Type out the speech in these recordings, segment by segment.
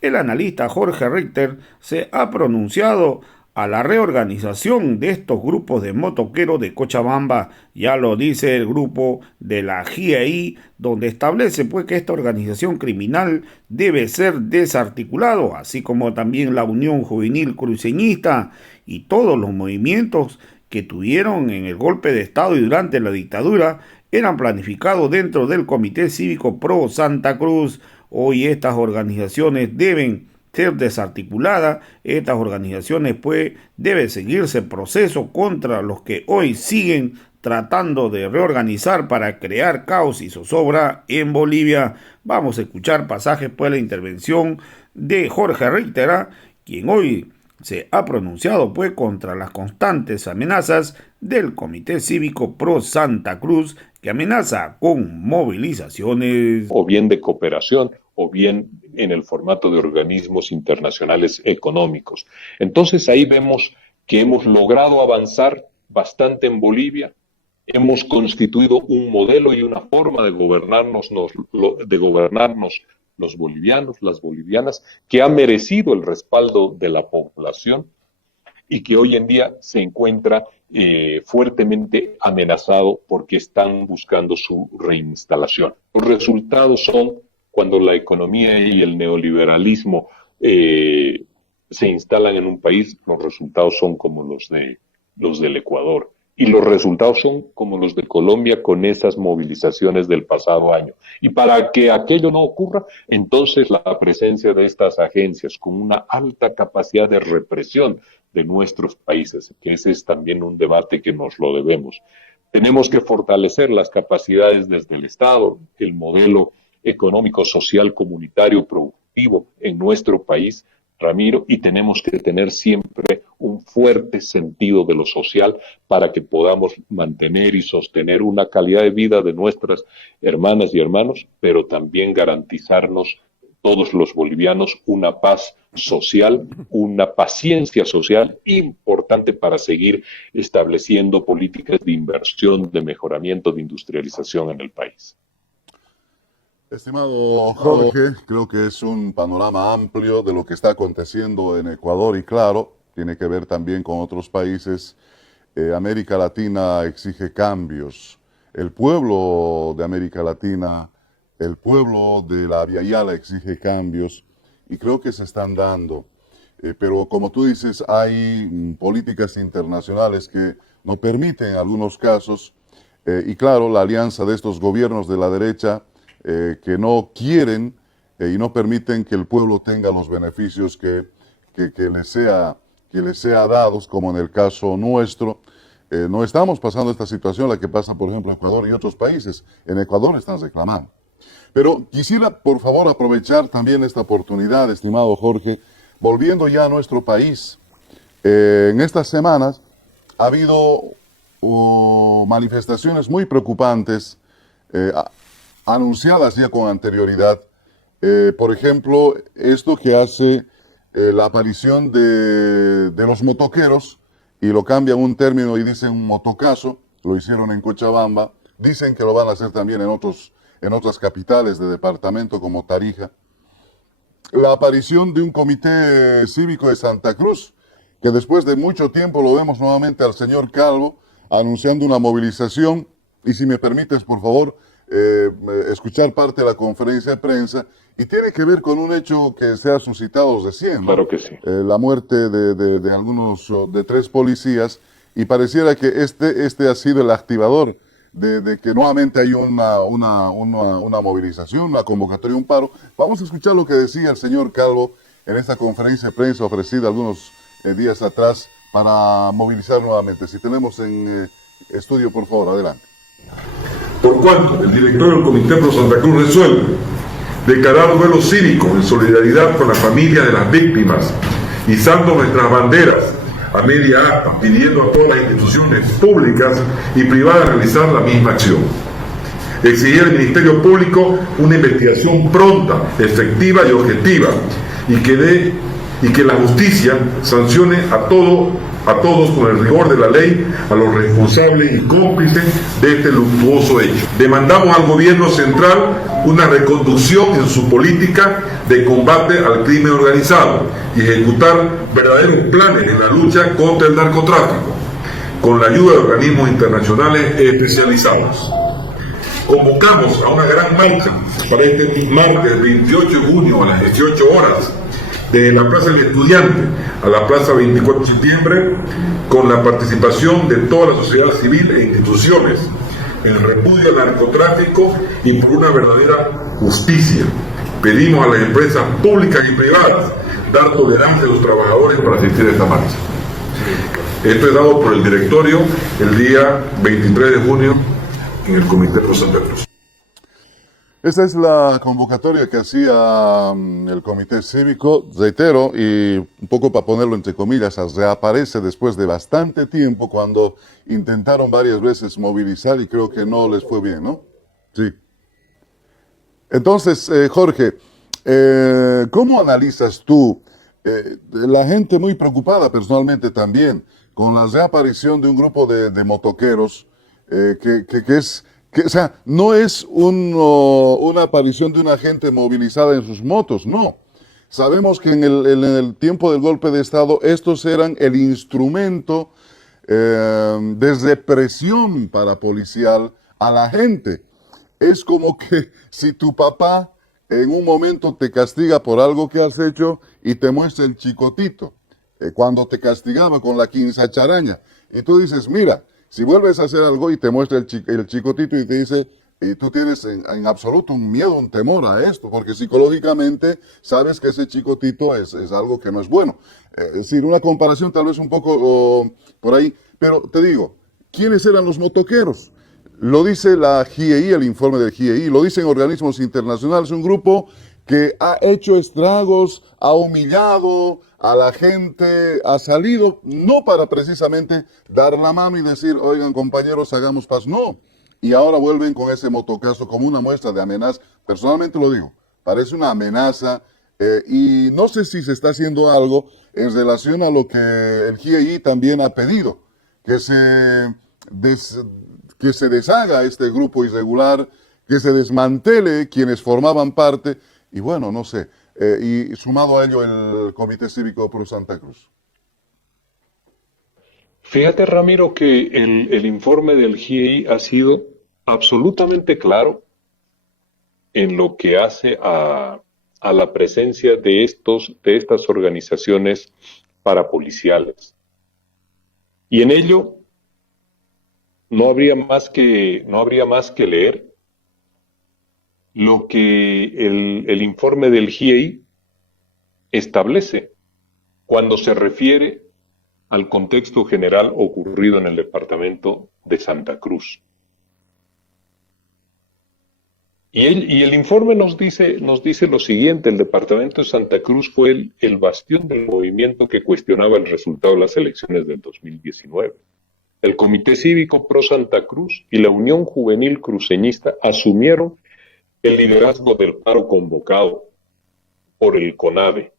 el analista Jorge Richter se ha pronunciado a la reorganización de estos grupos de motoqueros de Cochabamba. Ya lo dice el grupo de la GIEI, donde establece pues que esta organización criminal debe ser desarticulado, así como también la Unión Juvenil Cruceñista y todos los movimientos que tuvieron en el golpe de Estado y durante la dictadura eran planificados dentro del Comité Cívico Pro Santa Cruz. Hoy estas organizaciones deben ser desarticuladas. Estas organizaciones pues debe seguirse el proceso contra los que hoy siguen tratando de reorganizar para crear caos y zozobra en Bolivia. Vamos a escuchar pasajes pues de la intervención de Jorge Richter, quien hoy se ha pronunciado pues contra las constantes amenazas del Comité Cívico Pro Santa Cruz, que amenaza con movilizaciones. O bien de cooperación, o bien en el formato de organismos internacionales económicos. Entonces ahí vemos que hemos logrado avanzar bastante en Bolivia, hemos constituido un modelo y una forma de gobernarnos los bolivianos, las bolivianas, que ha merecido el respaldo de la población y que hoy en día se encuentra fuertemente amenazado porque están buscando su reinstalación. Los resultados son cuando la economía y el neoliberalismo se instalan en un país, los resultados son como los del Ecuador. Y los resultados son como los de Colombia con esas movilizaciones del pasado año. Y para que aquello no ocurra, entonces la presencia de estas agencias con una alta capacidad de represión de nuestros países, que ese es también un debate que nos lo debemos. Tenemos que fortalecer las capacidades desde el Estado, el modelo económico, social, comunitario, productivo en nuestro país, Ramiro, y tenemos que tener siempre un fuerte sentido de lo social para que podamos mantener y sostener una calidad de vida de nuestras hermanas y hermanos, pero también garantizarnos todos los bolivianos una paz social, una paciencia social importante para seguir estableciendo políticas de inversión, de mejoramiento, de industrialización en el país. Estimado Jorge, creo que es un panorama amplio de lo que está aconteciendo en Ecuador y claro, tiene que ver también con otros países. América Latina exige cambios. El pueblo de América Latina, el pueblo de la Via Yala exige cambios y creo que se están dando. Pero como tú dices, hay políticas internacionales que no permiten en algunos casos y claro, la alianza de estos gobiernos de la derecha que no quieren y no permiten que el pueblo tenga los beneficios que les sea dados, como en el caso nuestro. No estamos pasando esta situación, la que pasa, por ejemplo, en Ecuador y otros países. En Ecuador están reclamando. Pero quisiera, por favor, aprovechar también esta oportunidad, estimado Jorge, volviendo ya a nuestro país. En estas semanas ha habido manifestaciones muy preocupantes, anunciadas ya con anterioridad. Por ejemplo, esto que hace la aparición de los motoqueros, y lo cambian un término y dicen un motocazo, lo hicieron en Cochabamba, dicen que lo van a hacer también en otras capitales de departamento como Tarija. La aparición de un comité cívico de Santa Cruz, que después de mucho tiempo lo vemos nuevamente al señor Calvo anunciando una movilización, y si me permites, por favor, escuchar parte de la conferencia de prensa, y tiene que ver con un hecho que se ha suscitado recién, ¿no? Claro que sí. La muerte de 3 policías, y pareciera que este ha sido el activador de que nuevamente hay una movilización, una convocatoria, un paro. Vamos a escuchar lo que decía el señor Calvo en esta conferencia de prensa ofrecida algunos días atrás para movilizar nuevamente. Si tenemos en estudio, por favor, adelante. Por cuanto el director del Comité Pro Santa Cruz resuelve declarar duelo cívico en solidaridad con la familia de las víctimas, izando nuestras banderas a media asta, pidiendo a todas las instituciones públicas y privadas realizar la misma acción. Exigir al Ministerio Público una investigación pronta, efectiva y objetiva, y que dé y que la justicia sancione a todos con el rigor de la ley, a los responsables y cómplices de este luctuoso hecho. Demandamos al gobierno central una reconducción en su política de combate al crimen organizado y ejecutar verdaderos planes en la lucha contra el narcotráfico, con la ayuda de organismos internacionales especializados. Convocamos a una gran marcha para este martes 28 de junio a las 18 horas, desde la Plaza del Estudiante a la Plaza 24 de septiembre, con la participación de toda la sociedad civil e instituciones, en el repudio al narcotráfico y por una verdadera justicia. Pedimos a las empresas públicas y privadas dar tolerancia a los trabajadores para asistir a esta marcha. Esto es dado por el directorio el día 23 de junio en el Comité Pro Santa Cruz. Esta es la convocatoria que hacía el Comité Cívico, reitero, y un poco para ponerlo entre comillas, reaparece después de bastante tiempo cuando intentaron varias veces movilizar y creo que no les fue bien, ¿no? Sí. Entonces, Jorge, ¿cómo analizas tú la gente muy preocupada personalmente también con la reaparición de un grupo de motoqueros o sea, no es una aparición de una gente movilizada en sus motos, no. Sabemos que en el tiempo del golpe de Estado estos eran el instrumento de represión parapolicial a la gente. Es como que si tu papá en un momento te castiga por algo que has hecho y te muestra el chicotito, cuando te castigaba con la quinzacharaña, y tú dices, mira, si vuelves a hacer algo y te muestra el chicotito y te dice, y tú tienes en absoluto un miedo, un temor a esto, porque psicológicamente sabes que ese chicotito es algo que no es bueno. Es decir, una comparación tal vez un poco por ahí, pero te digo, ¿quiénes eran los motoqueros? Lo dice la GIEI, el informe del GIEI, lo dicen organismos internacionales, un grupo que ha hecho estragos, ha humillado a la gente, ha salido no para precisamente dar la mano y decir, oigan compañeros, hagamos paz, no. Y ahora vuelven con ese motocazo como una muestra de amenaza. Personalmente lo digo, parece una amenaza y no sé si se está haciendo algo en relación a lo que el GIEI también ha pedido, que se deshaga este grupo irregular, que se desmantele quienes formaban parte, y bueno, no sé, y sumado a ello el Comité Cívico Pro Santa Cruz. Fíjate, Ramiro, que el informe del GIEI ha sido absolutamente claro en lo que hace a la presencia de estas organizaciones parapoliciales. Y en ello no habría más que leer lo que el informe del GIEI establece cuando se refiere al contexto general ocurrido en el departamento de Santa Cruz. Y el informe nos dice lo siguiente: el departamento de Santa Cruz fue el bastión del movimiento que cuestionaba el resultado de las elecciones del 2019. El Comité Cívico Pro Santa Cruz y la Unión Juvenil Cruceñista asumieron el liderazgo del paro convocado por el CONADE.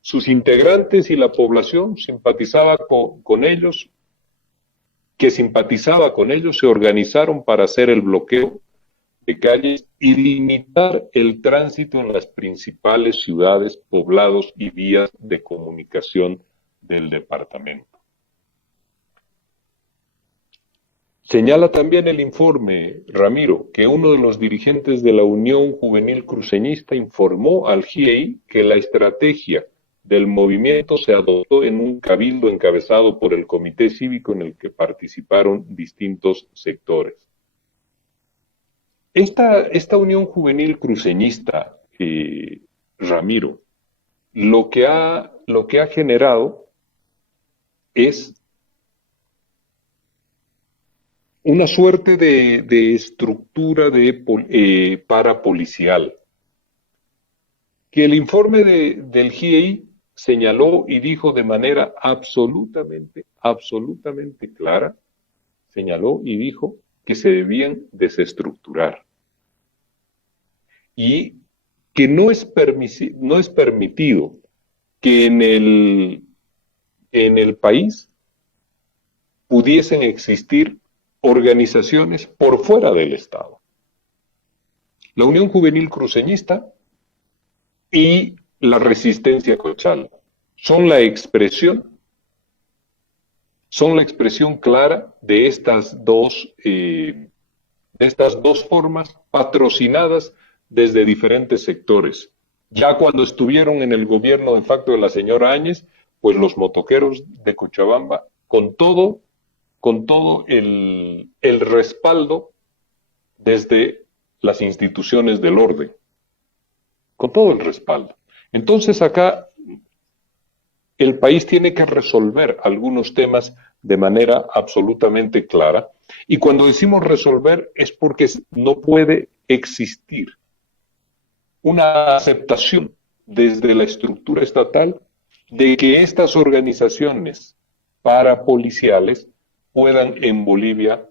Sus integrantes y la población simpatizaba con ellos, se organizaron para hacer el bloqueo de calles y limitar el tránsito en las principales ciudades, poblados y vías de comunicación del departamento. Señala también el informe, Ramiro, que uno de los dirigentes de la Unión Juvenil Cruceñista informó al GIEI que la estrategia del movimiento se adoptó en un cabildo encabezado por el Comité Cívico en el que participaron distintos sectores. Esta Unión Juvenil Cruceñista, Ramiro, lo que ha generado es una suerte de estructura parapolicial, que el informe del GIEI señaló y dijo de manera absolutamente clara, señaló y dijo que se debían desestructurar y que no es permitido que en el país pudiesen existir organizaciones por fuera del Estado. La Unión Juvenil Cruceñista y la Resistencia Cochal son la expresión clara de estas dos formas patrocinadas desde diferentes sectores. Ya cuando estuvieron en el gobierno de facto de la señora Áñez, pues los motoqueros de Cochabamba, con todo el respaldo desde las instituciones del orden, con todo el respaldo. Entonces acá el país tiene que resolver algunos temas de manera absolutamente clara, y cuando decimos resolver es porque no puede existir una aceptación desde la estructura estatal de que estas organizaciones parapoliciales puedan en Bolivia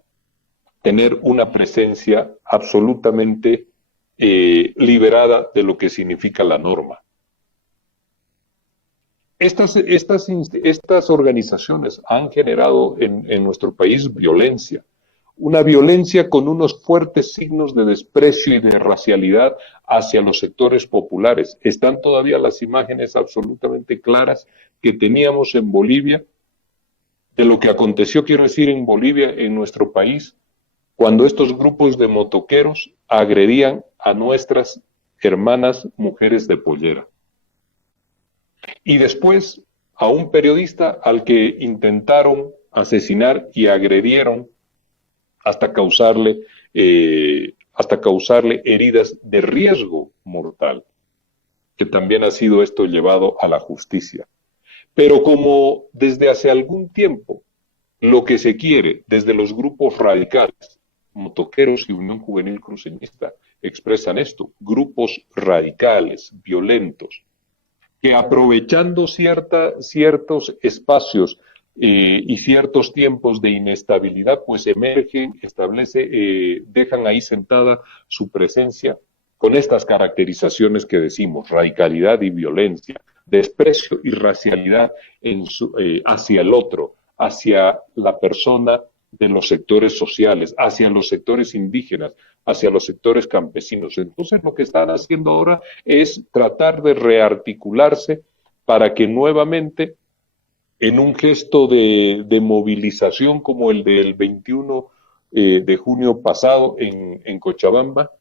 tener una presencia absolutamente liberada de lo que significa la norma. Estas organizaciones han generado en nuestro país violencia, una violencia con unos fuertes signos de desprecio y de racialidad hacia los sectores populares. Están todavía las imágenes absolutamente claras que teníamos en Bolivia, de lo que aconteció, quiero decir, en Bolivia, en nuestro país, cuando estos grupos de motoqueros agredían a nuestras hermanas mujeres de pollera. Y después a un periodista al que intentaron asesinar y agredieron hasta causarle heridas de riesgo mortal, que también ha sido esto llevado a la justicia. Pero como desde hace algún tiempo lo que se quiere desde los grupos radicales, motoqueros y Unión Juvenil Cruceñista, expresan esto, grupos radicales, violentos, que aprovechando ciertos espacios y ciertos tiempos de inestabilidad, pues emergen, dejan ahí sentada su presencia con estas caracterizaciones que decimos, radicalidad y violencia, desprecio y racialidad hacia el otro, hacia la persona de los sectores sociales, hacia los sectores indígenas, hacia los sectores campesinos. Entonces lo que están haciendo ahora es tratar de rearticularse para que nuevamente, en un gesto de movilización como el del 21 de junio pasado en Cochabamba,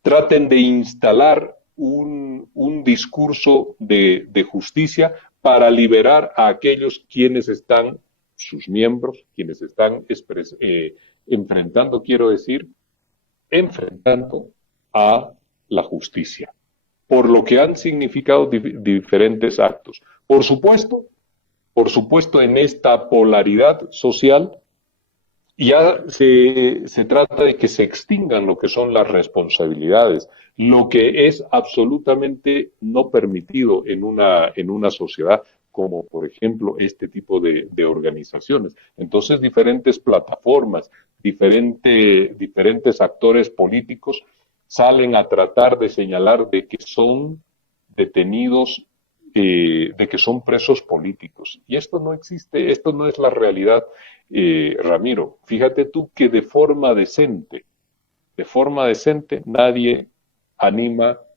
traten de instalar un discurso de justicia para liberar a aquellos quienes están, sus miembros, quienes están enfrentando a la justicia, por lo que han significado diferentes actos. Por supuesto, en esta polaridad social, ya se trata de que se extingan lo que son las responsabilidades, lo que es absolutamente no permitido en una sociedad como, por ejemplo, este tipo de organizaciones. Entonces, diferentes plataformas, diferentes actores políticos salen a tratar de señalar de que son detenidos, de que son presos políticos. Y esto no existe, esto no es la realidad, Ramiro. Fíjate tú que de forma decente, nadie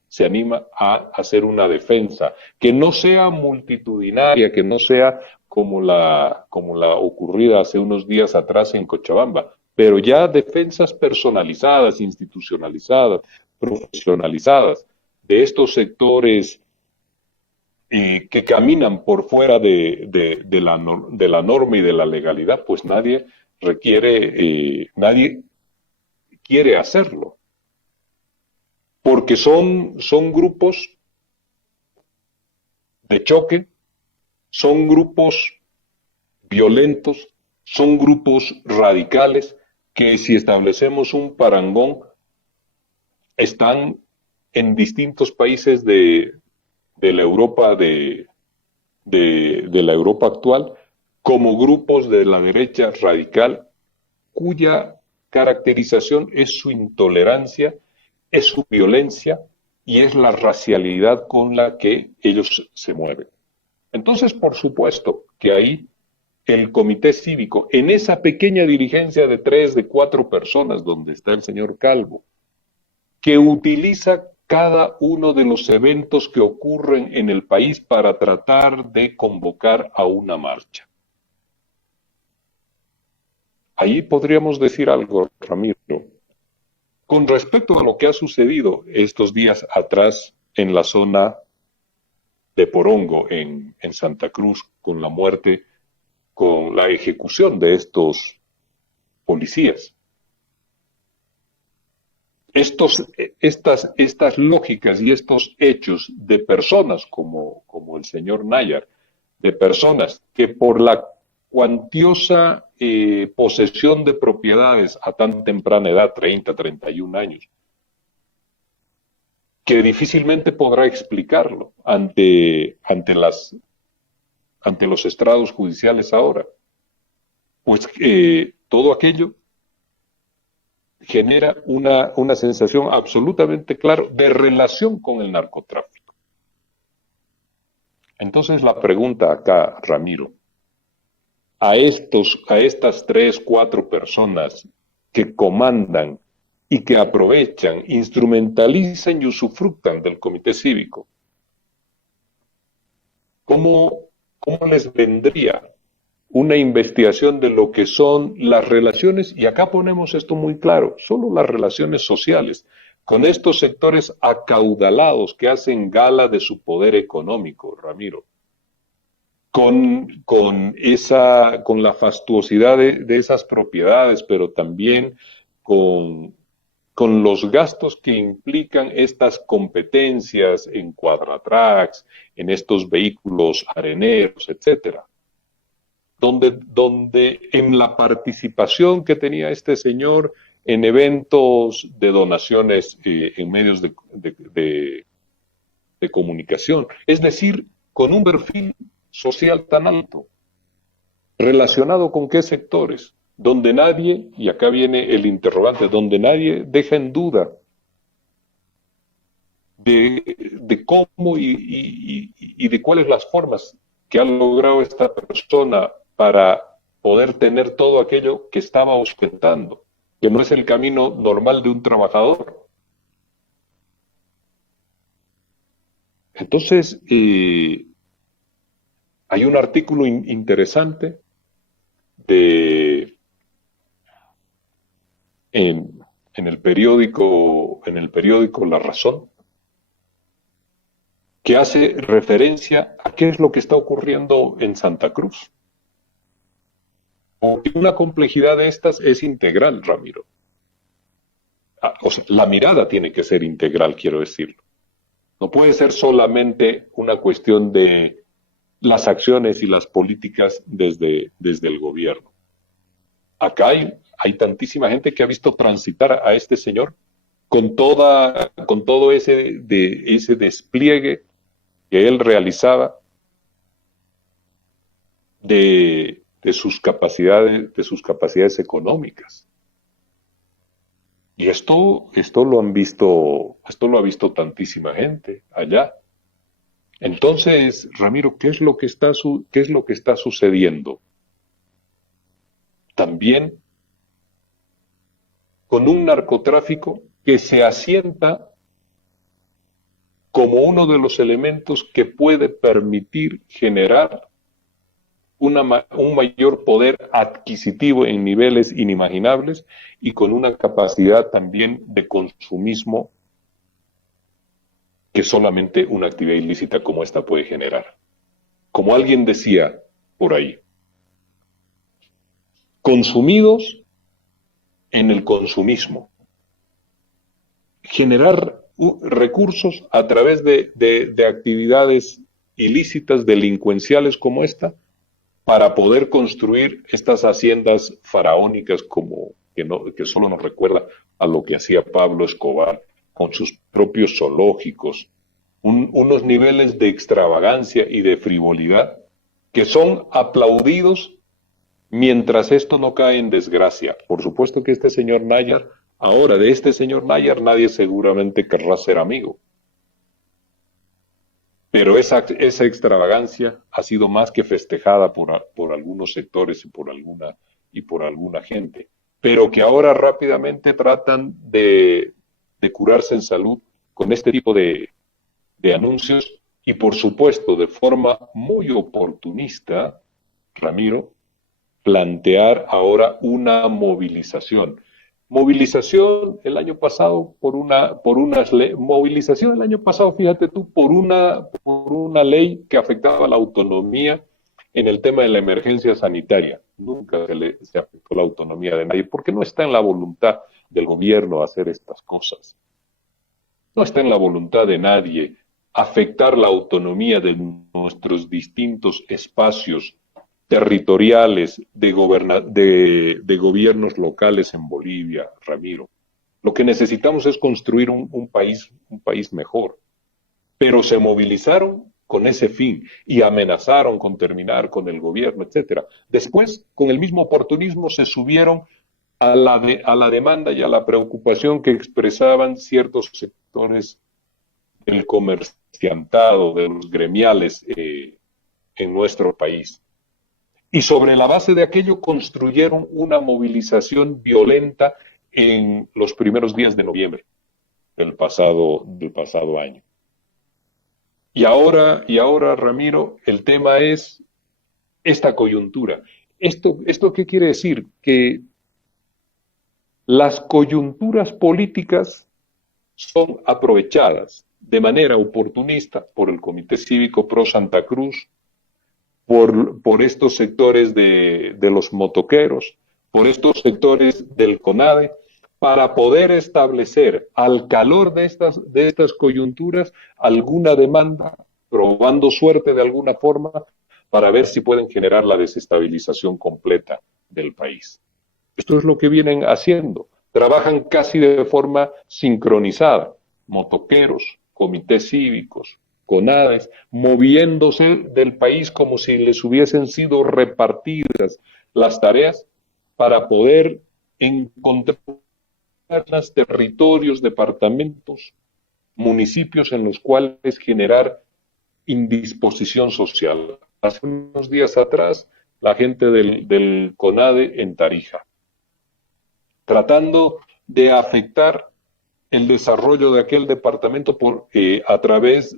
se anima a hacer una defensa que no sea multitudinaria, que no sea como la ocurrida hace unos días atrás en Cochabamba, pero ya defensas personalizadas, institucionalizadas, profesionalizadas de estos sectores que caminan por fuera de la norma y de la legalidad, pues nadie quiere hacerlo. Porque son grupos de choque, son grupos violentos, son grupos radicales que, si establecemos un parangón, están en distintos países de la Europa de la Europa actual como grupos de la derecha radical, cuya caracterización es su intolerancia, es su violencia y es la racialidad con la que ellos se mueven. Entonces, por supuesto que ahí el comité cívico, en esa pequeña dirigencia de 3, de 4 personas, donde está el señor Calvo, que utiliza cada uno de los eventos que ocurren en el país para tratar de convocar a una marcha. Ahí podríamos decir algo, Ramiro, con respecto a lo que ha sucedido estos días atrás en la zona de Porongo, en Santa Cruz, con la muerte, con la ejecución de estos policías. Estas lógicas y estos hechos de personas como el señor Nayar, de personas que por la cuantiosa posesión de propiedades a tan temprana edad, 30, 31 años, que difícilmente podrá explicarlo ante los estrados judiciales ahora, pues todo aquello genera una sensación absolutamente clara de relación con el narcotráfico. Entonces la pregunta acá, Ramiro, a estas 3, 4 personas que comandan y que aprovechan, instrumentalizan y usufructan del comité cívico, ¿cómo les vendría una investigación de lo que son las relaciones, y acá ponemos esto muy claro, solo las relaciones sociales, con estos sectores acaudalados que hacen gala de su poder económico, Ramiro, con la fastuosidad de esas propiedades, pero también con los gastos que implican estas competencias en cuadratracks, en estos vehículos areneros, etcétera? Donde en la participación que tenía este señor en eventos de donaciones en medios de comunicación, es decir, con un perfil social tan alto, relacionado con qué sectores, donde nadie, y acá viene el interrogante, donde nadie deja en duda de cómo y de cuáles las formas que ha logrado esta persona para poder tener todo aquello que estaba ostentando, que no es el camino normal de un trabajador. Entonces, hay un artículo interesante en el periódico La Razón, que hace referencia a qué es lo que está ocurriendo en Santa Cruz. Porque una complejidad de estas es integral, Ramiro. O sea, la mirada tiene que ser integral, quiero decirlo. No puede ser solamente una cuestión de las acciones y las políticas desde el gobierno. Acá hay tantísima gente que ha visto transitar a este señor con todo ese despliegue que él realizaba de sus capacidades económicas. Y esto lo ha visto tantísima gente allá. Entonces, Ramiro, ¿qué es lo que está sucediendo? También con un narcotráfico que se asienta como uno de los elementos que puede permitir generar un mayor poder adquisitivo en niveles inimaginables y con una capacidad también de consumismo que solamente una actividad ilícita como esta puede generar. Como alguien decía por ahí, consumidos en el consumismo. Generar recursos a través de actividades ilícitas, delincuenciales como esta, para poder construir estas haciendas faraónicas que solo nos recuerda a lo que hacía Pablo Escobar con sus propios zoológicos, unos niveles de extravagancia y de frivolidad que son aplaudidos mientras esto no cae en desgracia. Por supuesto que este señor Nayar, ahora de este señor Nayar nadie seguramente querrá ser amigo. Pero esa extravagancia ha sido más que festejada por algunos sectores y por alguna gente, pero que ahora rápidamente tratan de curarse en salud con este tipo de anuncios y por supuesto de forma muy oportunista, Ramiro, plantear ahora una movilización. Movilización el año pasado movilización el año pasado, fíjate tú, por una ley que afectaba la autonomía en el tema de la emergencia sanitaria. Nunca se afectó la autonomía de nadie, porque no está en la voluntad del gobierno hacer estas cosas. No está en la voluntad de nadie afectar la autonomía de nuestros distintos espacios territoriales de gobiernos locales en Bolivia, Ramiro. Lo que necesitamos es construir un país mejor. Pero se movilizaron con ese fin y amenazaron con terminar con el gobierno, etcétera. Después, con el mismo oportunismo, se subieron a la demanda y a la preocupación que expresaban ciertos sectores del comerciantado, de los gremiales en nuestro país. Y sobre la base de aquello construyeron una movilización violenta en los primeros días de noviembre del pasado año. Y ahora, Ramiro, el tema es esta coyuntura. ¿Esto qué quiere decir? Que las coyunturas políticas son aprovechadas de manera oportunista por el Comité Cívico Pro Santa Cruz, por estos sectores de los motoqueros, por estos sectores del CONADE, para poder establecer al calor de estas coyunturas alguna demanda, probando suerte de alguna forma, para ver si pueden generar la desestabilización completa del país. Esto es lo que vienen haciendo. Trabajan casi de forma sincronizada. Motoqueros, comités cívicos, CONADES, moviéndose del país como si les hubiesen sido repartidas las tareas para poder encontrar los territorios, departamentos, municipios en los cuales generar indisposición social. Hace unos días atrás, la gente del CONADE en Tarija, tratando de afectar el desarrollo de aquel departamento a través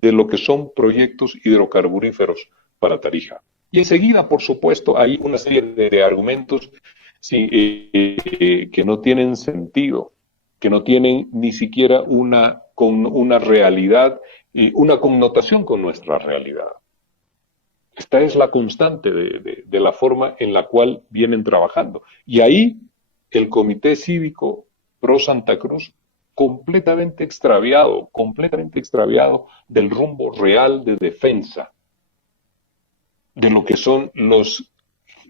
de lo que son proyectos hidrocarburíferos para Tarija. Y enseguida, por supuesto, hay una serie de argumentos que no tienen sentido, que no tienen ni siquiera una realidad, una connotación con nuestra realidad. Esta es la constante de la forma en la cual vienen trabajando. Y ahí el Comité Cívico Pro Santa Cruz completamente extraviado del rumbo real de defensa de lo que son los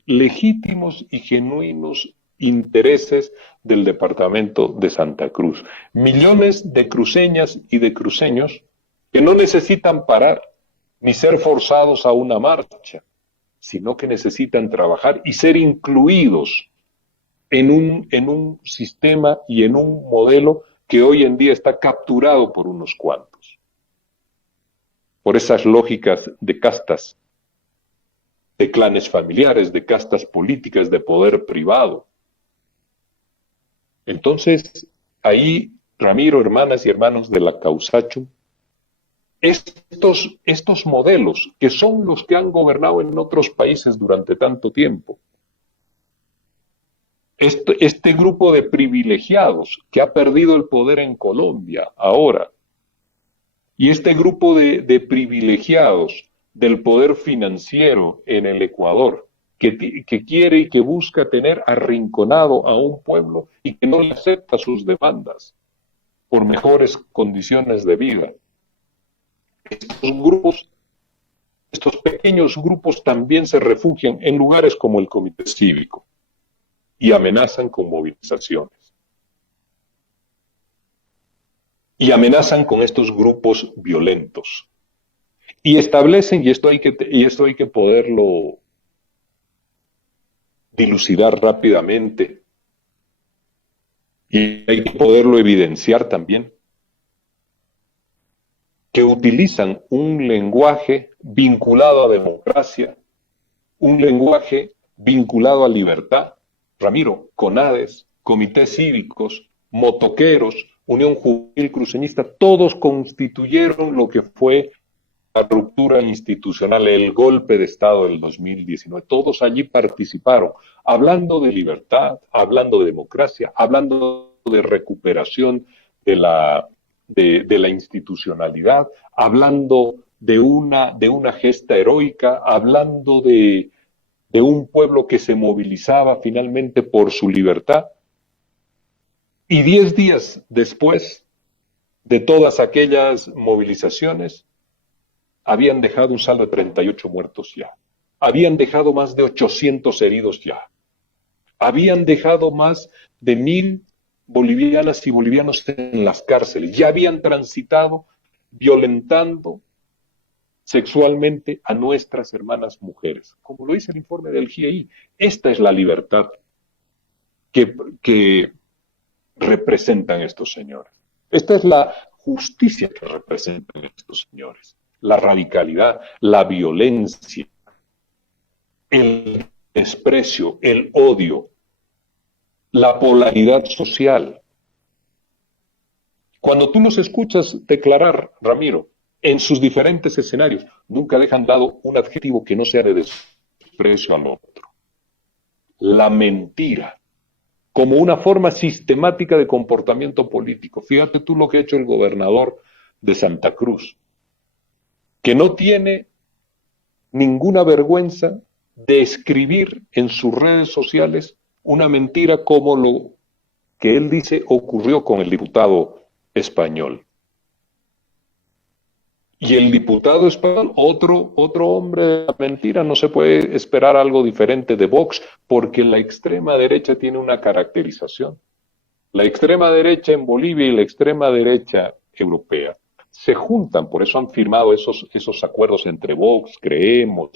legítimos y genuinos intereses del departamento de Santa Cruz. Millones de cruceñas y de cruceños que no necesitan parar ni ser forzados a una marcha, sino que necesitan trabajar y ser incluidos en un sistema y en un modelo que hoy en día está capturado por unos cuantos, por esas lógicas de castas, de clanes familiares, de castas políticas, de poder privado. Entonces, ahí, Ramiro, hermanas y hermanos de la Causacho, estos modelos, que son los que han gobernado en otros países durante tanto tiempo, este grupo de privilegiados que ha perdido el poder en Colombia ahora, y este grupo de privilegiados del poder financiero en el Ecuador, que quiere y que busca tener arrinconado a un pueblo y que no le acepta sus demandas por mejores condiciones de vida. Estos pequeños grupos también se refugian en lugares como el Comité Cívico y amenazan con movilizaciones. Y amenazan con estos grupos violentos. Y establecen, y esto hay que poderlo dilucidar rápidamente, y hay que poderlo evidenciar también, que utilizan un lenguaje vinculado a democracia, un lenguaje vinculado a libertad. Ramiro, CONADES, comités cívicos, motoqueros, Unión Juvenil Cruceñista, todos constituyeron lo que fue la ruptura institucional, el golpe de Estado del 2019. Todos allí participaron, hablando de libertad, hablando de democracia, hablando de recuperación de la institucionalidad, hablando de una gesta heroica, hablando de un pueblo que se movilizaba finalmente por su libertad. Y 10 días después de todas aquellas movilizaciones, habían dejado un saldo de 38 muertos ya. Habían dejado más de 800 heridos ya. Habían dejado más de 1000 bolivianas y bolivianos en las cárceles. Ya habían transitado violentando sexualmente a nuestras hermanas mujeres. Como lo dice el informe del GIEI, esta es la libertad que representan estos señores. Esta es la justicia que representan estos señores. La radicalidad, la violencia, el desprecio, el odio, la polaridad social. Cuando tú los escuchas declarar, Ramiro, en sus diferentes escenarios, nunca dejan dado un adjetivo que no sea de desprecio al otro. La mentira, como una forma sistemática de comportamiento político. Fíjate tú lo que ha hecho el gobernador de Santa Cruz, que no tiene ninguna vergüenza de escribir en sus redes sociales una mentira como lo que él dice ocurrió con el diputado español. Y el diputado español, otro hombre de la mentira, no se puede esperar algo diferente de Vox, porque la extrema derecha tiene una caracterización. La extrema derecha en Bolivia y la extrema derecha europea se juntan, por eso han firmado esos acuerdos entre Vox, Creemos,